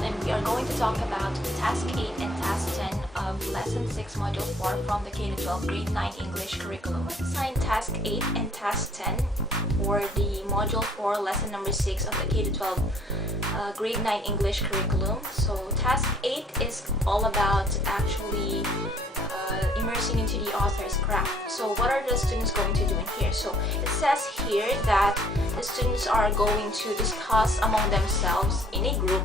about, and we are going to talk about Task 8 and Task 10 of Lesson 6 Module 4 from the K-12 Grade 9 English curriculum. Assign Task 8 and Task 10 for the Module 4 Lesson number 6 of the K-12 Grade 9 English curriculum. So Task 8 is all about actually immersing into the author's craft. So what are the students going to do in here? So it says here that the students are going to discuss among themselves in a group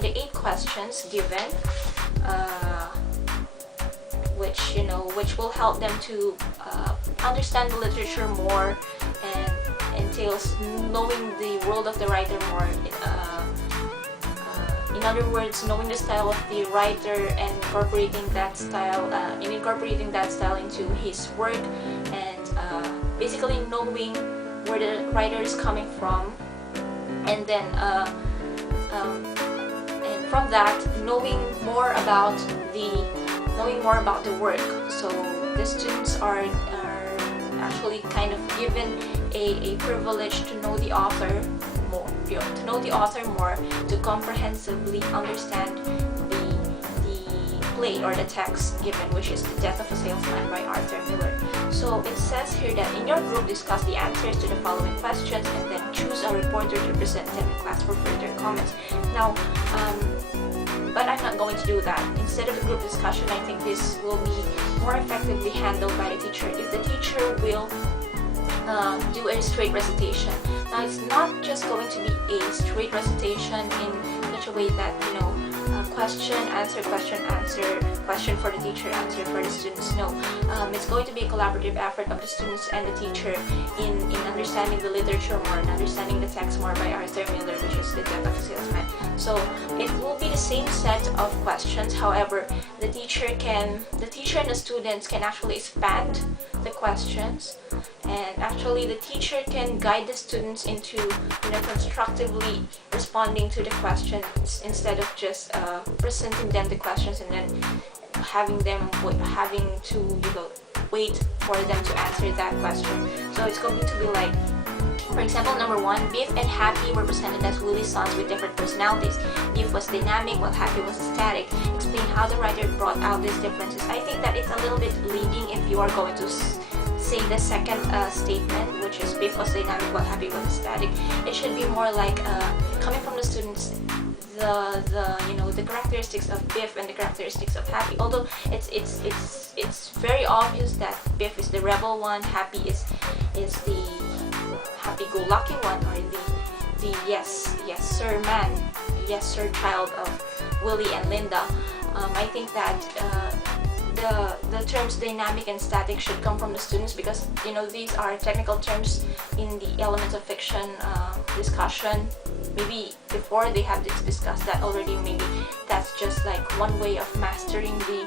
the 8 questions given, which will help them to understand the literature more and entails knowing the world of the writer more. In other words, knowing the style of the writer and incorporating that style into his work, and basically knowing where the writer is coming from, and then and from that knowing more about the work. So the students are actually kind of given a privilege to know the author more, to comprehensively understand the play or the text given, which is The Death of a Salesman by Arthur Miller. So it says here that in your group, discuss the answers to the following questions and then choose a reporter to present them in class for further comments. Now, but I'm not going to do that. Instead of a group discussion, I think this will be more effectively handled by the teacher if the teacher will do a straight recitation. Now, it's not just going to be a straight recitation in such a way that, question, answer, question for the teacher, answer for the students. No, it's going to be a collaborative effort of the students and the teacher in understanding the literature more and understanding the text more by Arthur Miller, which is The Death of a Salesman. So it will be the same set of questions. However, the teacher and the students can actually expand the questions, and actually the teacher can guide the students into constructively responding to the questions instead of just presenting them the questions and then having to wait for them to answer that question. So it's going to be like, for example, number 1, Biff and Happy were presented as Willie's sons with different personalities. Biff was dynamic while Happy was static. Explain how the writer brought out these differences. I think that it's a little bit leading if you are going to say the second statement, which is Biff was dynamic while Happy was static. It should be more like coming from the students, the characteristics of Biff and the characteristics of Happy. Although it's very obvious that Biff is the rebel one, Happy is the happy-go-lucky one, or the yes sir man, yes sir child of Willie and Linda. I think that the terms dynamic and static should come from the students, because these are technical terms in the elements of fiction discussion. Maybe before they have discussed that already. Maybe that's just like one way of mastering the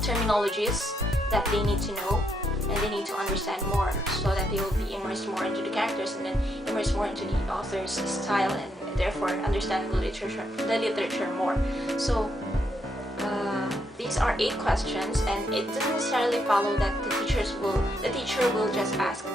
terminologies that they need to know and they need to understand more, so that they will be immersed more into the characters and then immersed more into the author's style, and therefore understand the literature more. So these are 8 questions, and it doesn't necessarily follow that the teacher will just ask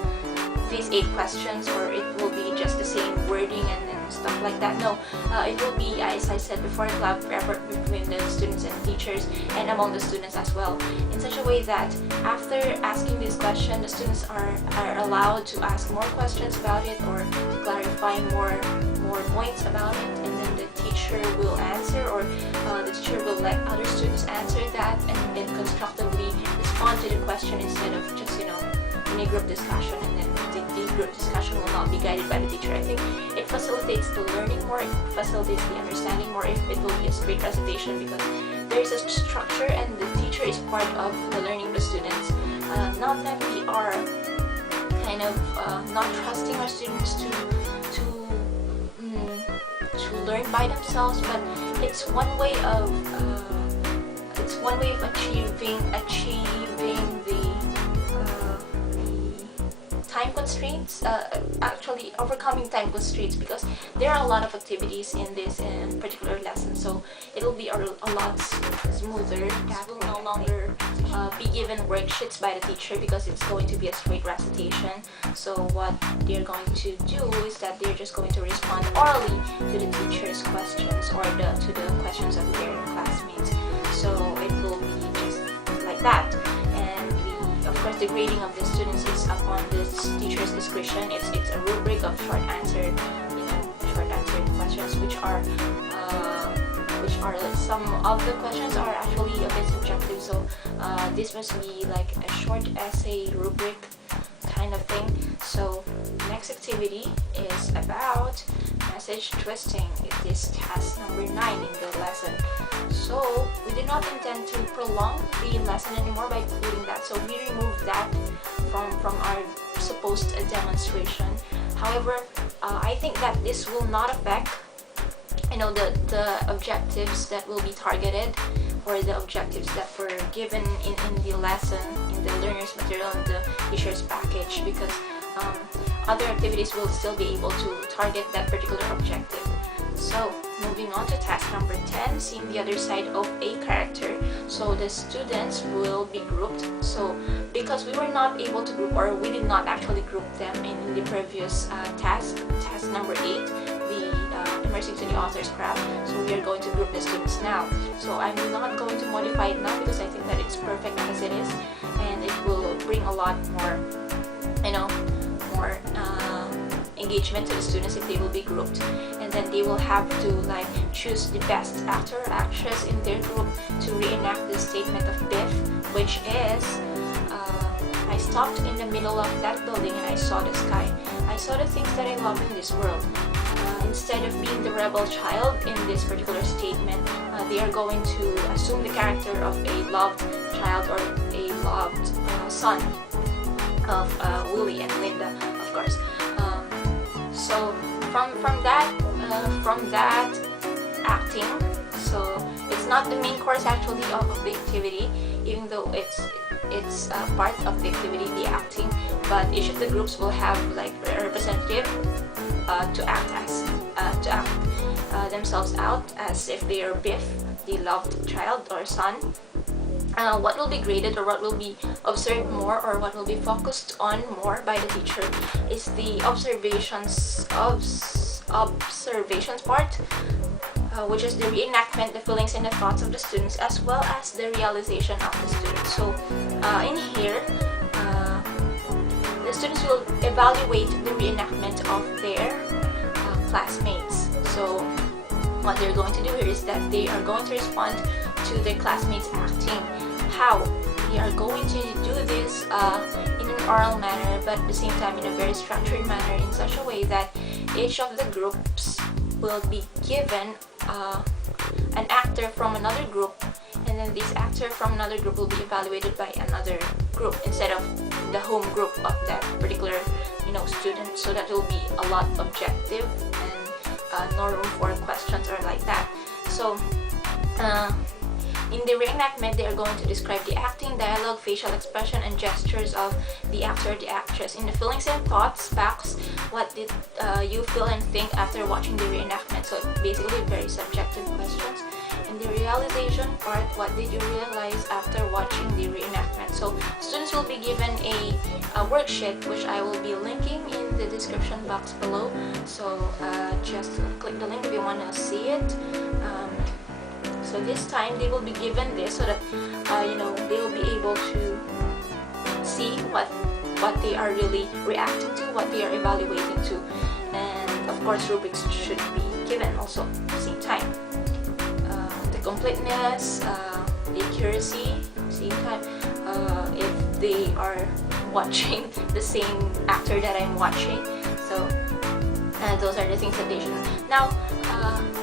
these 8 questions, or it will be just the same wording and stuff like that. No, it will be, as I said before, a collaborative effort between the students and teachers and among the students as well, in such a way that after asking this question, the students are allowed to ask more questions about it, or to clarify more points about it, and then the teacher will answer, or the teacher will let other students answer that and then constructively respond to the question instead of just in a group discussion, and then the group discussion will not be guided by the teacher. I think it facilitates the learning more, it facilitates the understanding more if it will be a straight recitation, because there is a structure and the teacher is part of the learning of the students. Not that we are kind of not trusting our students to learn by themselves, but it's one way of achieving the time constraints, actually overcoming time constraints, because there are a lot of activities in this particular lesson, so it'll be a lot smoother. That will no longer be given worksheets by the teacher because it's going to be a straight recitation. So what they're going to do is that they're just going to respond orally to the teacher's questions or to the questions of their classmates. So it will be just like that. And of course, the grading of the students is upon the teacher's discretion. It's a rubric of short answer questions, which are some of the questions are actually a bit subjective. So this must be like a short essay rubric kind of thing. So next activity is about message twisting. It is task number 9 in the lesson. So we did not intend to prolong the lesson anymore by including that. So we removed that from our supposed demonstration. However, I think that this will not affect the objectives that will be targeted, or the objectives that were given in the lesson, in the learner's material, in the teacher's package, because other activities will still be able to target that particular objective. So moving on to task number 10, seeing the other side of a character. So the students will be grouped. So because we were not able to group, or we did not actually group them in the previous task number 8, immersing to the author's craft, so we are going to group the students now. So I'm not going to modify it now because I think that it's perfect as it is, and it will bring a lot more engagement to the students if they will be grouped. And then they will have to choose the best actor or actress in their group to reenact the statement of Biff, which is I stopped in the middle of that building and I saw the sky. I saw the things that I love in this world. Instead of being the rebel child in this particular statement, they are going to assume the character of a loved child or a loved son of Willie and Linda, of course. So from that acting, so it's not the main course actually of the activity, even though it's part of the activity, the acting, but each of the groups will have a representative to act themselves out as if they are Biff, the loved child or son. What will be graded, or what will be observed more, or what will be focused on more by the teacher is the observations part, which is the reenactment, the feelings and the thoughts of the students, as well as the realization of the students. So in here, the students will evaluate the reenactment of their classmates. So what they're going to do here is that they are going to respond to their classmates acting. How? They are going to do this in an oral manner, but at the same time in a very structured manner, in such a way that each of the groups will be given an actor from another group, and then this actor from another group will be evaluated by another group instead of the home group of that particular student. So that will be a lot objective and no room for questions or like that. So in the reenactment, they are going to describe the acting, dialogue, facial expression, and gestures of the actor or the actress. In the feelings and thoughts, facts, what did you feel and think after watching the reenactment? So basically very subjective questions. In the realization part, what did you realize after watching the reenactment? So students will be given a worksheet, which I will be linking in the description box below. So just click the link if you want to see it. So this time they will be given this so that they will be able to see what they are really reacting to, what they are evaluating to, and of course rubrics should be given also at the same time. The completeness, the accuracy, same time. If they are watching the same actor that I'm watching, so those are the things that they should know. Now,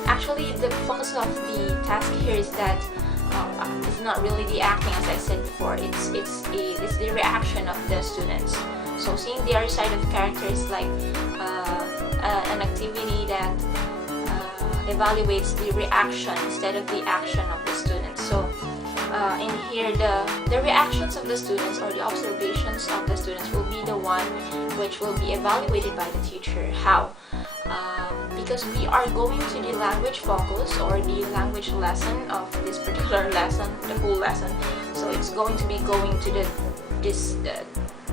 actually, the focus of the task here is that it's not really the acting, as I said before. It's the reaction of the students. So seeing the other side of the character is like an activity that evaluates the reaction instead of the action of the students. So in here, the reactions of the students or the observations of the students will be the one which will be evaluated by the teacher. How? Because we are going to the language focus or the language lesson of this particular lesson, the whole lesson. So So it's going to be going to this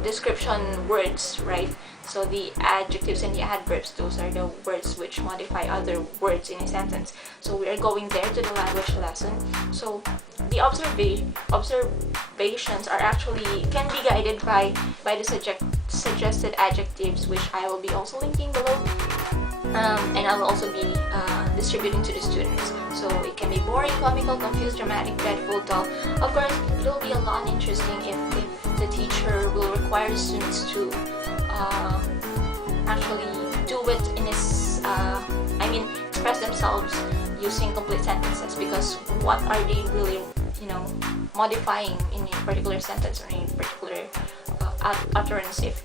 description words, right? So the adjectives and the adverbs, those are the words which modify other words in a sentence. So we are going there to the language lesson. So the observations are actually can be guided by the suggested adjectives, which I will be also linking below. And I will also be distributing to the students. So it can be boring, comical, confused, dramatic, dreadful, dull. Of course, it will be a lot interesting if the teacher will require the students to actually do it in his, express themselves using complete sentences, because what are they really, modifying in a particular sentence or in a particular utterance if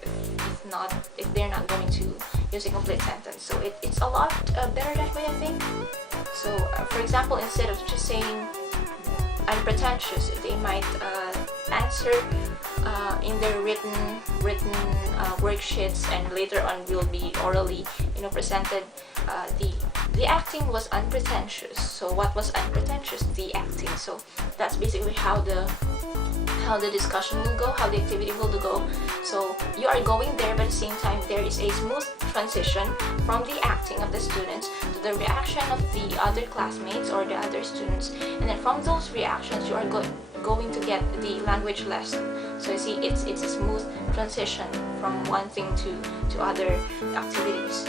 they're not going to use a complete sentence. So it's a lot better that way, I think. So for example, instead of just saying unpretentious, they might answer in their written worksheets, and later on will be orally presented. The acting was unpretentious. So what was unpretentious? The acting. So that's basically how the discussion will go, how the activity will go. So you are going there, but at the same time there is a smooth transition from the acting of the students to the reaction of the other classmates or the other students, and then from those reactions you are going to get the language lesson. So you see, it's a smooth transition from one thing to other activities,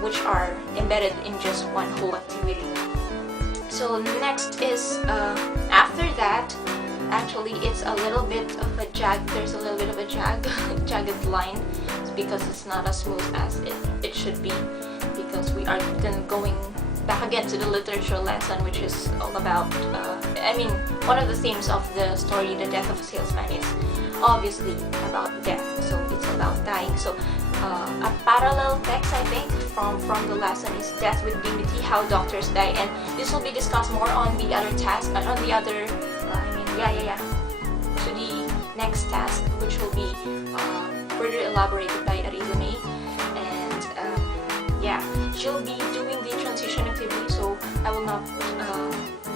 which are embedded in just one whole activity. So next is after that, actually it's a little bit of a there's a little bit of a jagged line, because it's not as smooth as it should be, because we are then going back again to the literature lesson, which is all about one of the themes of the story, The Death of a Salesman, is obviously about death. So it's about dying. So a parallel text, I think, from the lesson is Death with Dignity, How Doctors Die, and this will be discussed more on the other task, on the other to the next task, which will be further elaborated by Arisa May, and she'll be doing the transition activity, so I will not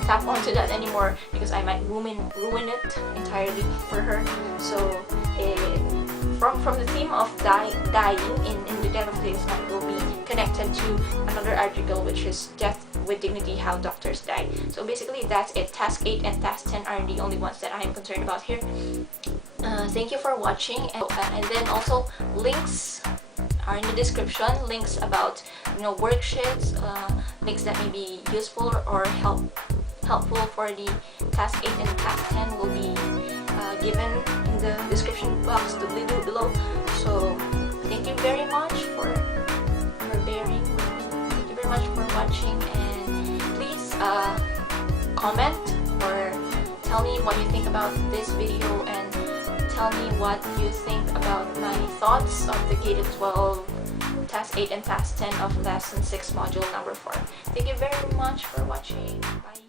tap onto that anymore, because I might ruin it entirely for her. So from the theme of dying in The Death of a Salesman will be connected to another article, which is Death with Dignity, How Doctors Die. So basically that's it. Task 8 and Task 10 are the only ones that I am concerned about here. Thank you for watching, and then also links are in the description, links about worksheets, links that may be useful or helpful for the Task 8 and Task 10 will be given in the description box below. So thank you very much for bearing with me. Thank you very much for watching, and please comment or tell me what you think about this video, and tell me what you think about my thoughts of the K-12 Task 8 and Task 10 of Lesson 6 Module number 4. Thank you very much for watching. Bye.